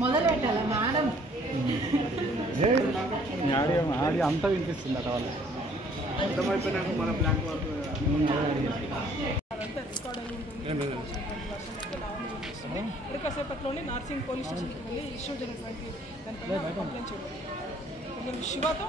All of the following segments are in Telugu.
మొదలు పెట్టాలా మేడం? ఆడి అంతా వినిపిస్తుంది అట వాళ్ళు అర్థమైపోయినాక మన బ్లాంక్ వర్క్ కాసేపట్లోనే నార్సింగ్ పోలీస్ స్టేషన్కి వెళ్ళి ఇష్యూ జరిగినటువంటి దానిపైన కంప్లైంట్ చేయాలి. శివతో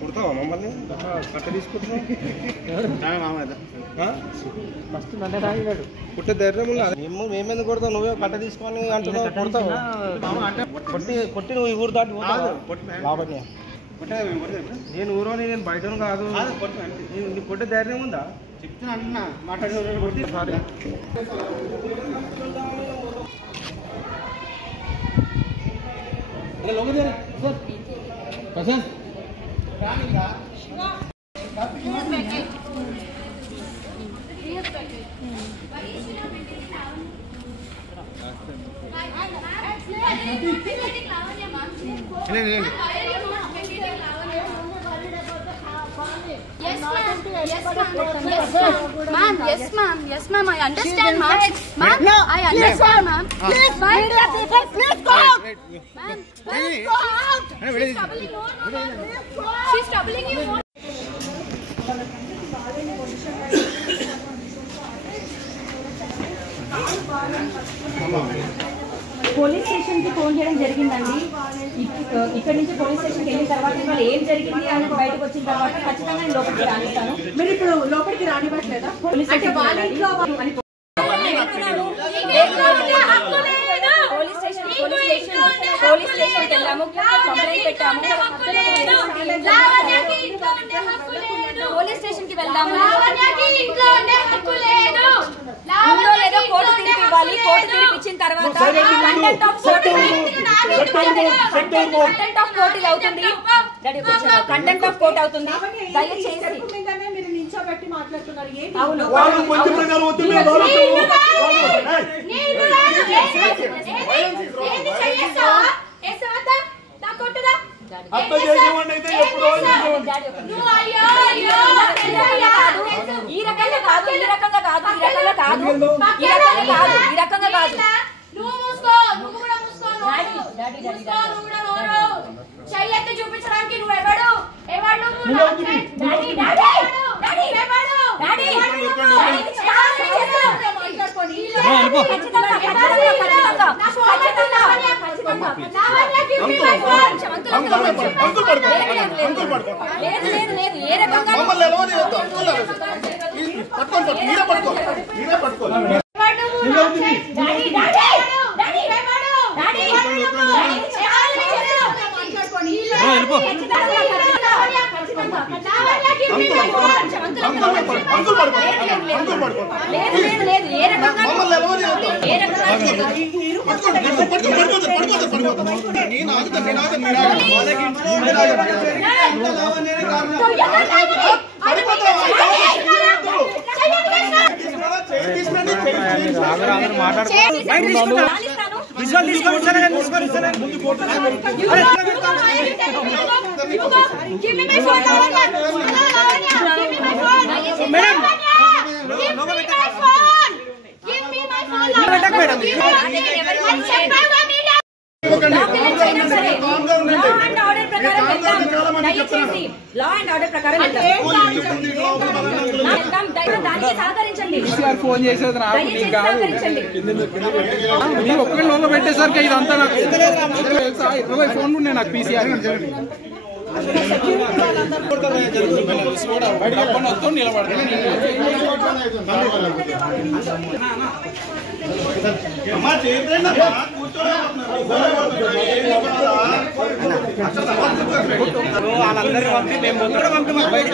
కుడతావా మమ్మల్ని కట్ట తీసుకుంటున్నావు ఫస్ట్ నన్ను తాగినాడు కుట్టే ధైర్యం మేమెందుకు కొడతావు? నువ్వే కట్ట తీసుకొని అంటున్నావు కొడతావు కొట్టి కొట్టి నువ్వు ఈ ఊరు దాటి లాభన్య నేను ఊరోని నేను బయట కాదు నీకు కొట్టే ధైర్యం ఉందా? చెప్తున్నా అంటున్నా మాట్లాడి కొట్టి sorry Prashant Yes, ma'am. I understand, ma'am. Ma'am, no, I understand, ma'am. Please, media people, please go out. Ma'am, please go out. She's troubling you. No. She's troubling you. Police station కి ఫోన్ చేయడం జరిగిందండి. ఇక్కడ నుంచి పోలీస్ స్టేషన్ కి వెళ్ళిన తర్వాత ఇవాళ ఏం జరిగింది అని బయటకు వచ్చిన తర్వాత ఖచ్చితంగా నేను లోపలికి రానిస్తాను. మీరు ఇప్పుడు లోపలికి రానివ్వట్లేదా? పోలీస్ స్టేషన్ వెళ్ళాము, కంప్లైంట్ పెట్టాము, పోలీస్ స్టేషన్ కి వెళ్దాము. లేదో కోర్టు తీర్పు ఇవ్వాలి. కోర్టు తీర్పు ఇచ్చిన తర్వాత కంటెంట్ ఆఫ్ కోర్టు అవుతుంది. కంటెంట్ ఆఫ్ కోర్ట్ అవుతుంది. దయచేసి నిల్చోబెట్టి మాట్లాడుతున్నారు. ఈ రకంగా కాదు. చూపించడానికి నువ్వెవడు? లా అండ్ ఆర్డర్ ప్రకారం ఫోన్ చేసేది ఒక్కరి లోపల పెట్టేసరికి ఇదంతా నాకు ఫోన్ ఉన్నాయి నాకు పీసీఆర్ వాళ్ళందరినీ పంపి మేము మొత్తం పంపిమా బయట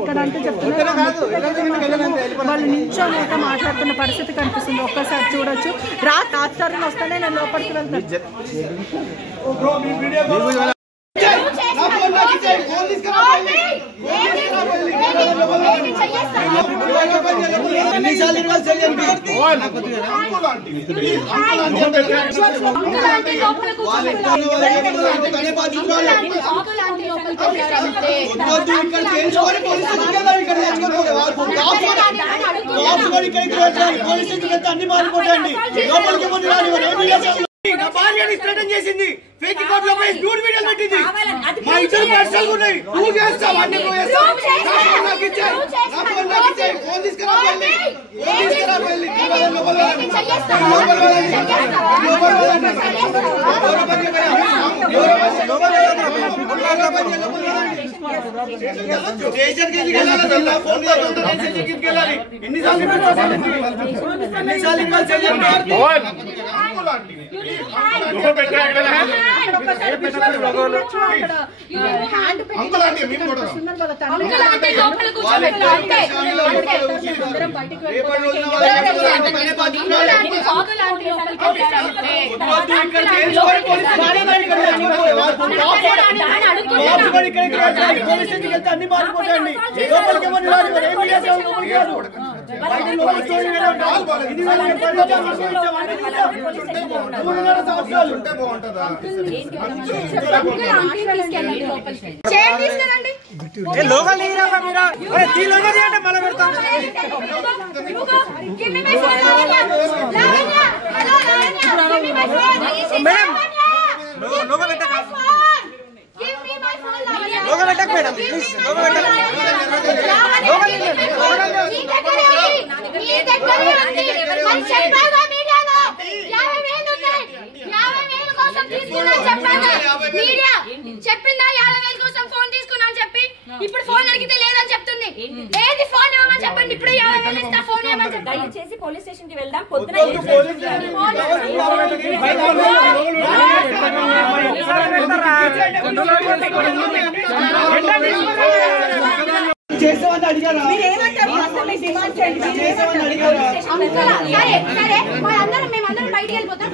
ఇక్కడ అంటే చెప్తున్నారు వాళ్ళు నిల్చోలేక మాట్లాడుతున్న పరిస్థితి కనిపిస్తుంది. ఒక్కసారి చూడొచ్చు. రాత్రి వస్తేనే నేను లోపలికి వెళ్తాను. చేసింది ఫేక్ కోట్ లో పోయి న్యూడ్ వీడియోలు పెట్టింది. మా ఇద్దరు పర్సనల్ ఉన్నాయి. నువ్వు చేస్తావు అన్ని నువ్వు చేస్తావు. నాకు ఇచ్చే నా ఫోన్ నాకు ఇచ్చే ఫోన్ తీసుకురా వెళ్ళి ఫోన్ తీసుకురా వెళ్ళి స్టేషన్ కి వెళ్ళాలి. ఫోన్ స్టేషన్ కి వెళ్ళాలి. ఎన్నిసార్లు అన్ని మారిపోతాయండి. చెప్పిందా 50,000 కోసం ఫోన్ తీసుకున్నా చెప్పి ఇప్పుడు ఫోన్ అడిగితే లేదని చెప్తుంది. ఏది ఫోన్ ఇవ్వమని చెప్పండి. ఇప్పుడు 50,000 ఇస్తా ఫోన్ ఇవ్వమని చెప్పి దయచేసి పోలీస్ స్టేషన్ కి వెళ్దాం. పొద్దున చేసేవాడిని అడిగారా? సరే మేమందరం బయటికి వెళ్ళిపోతాం.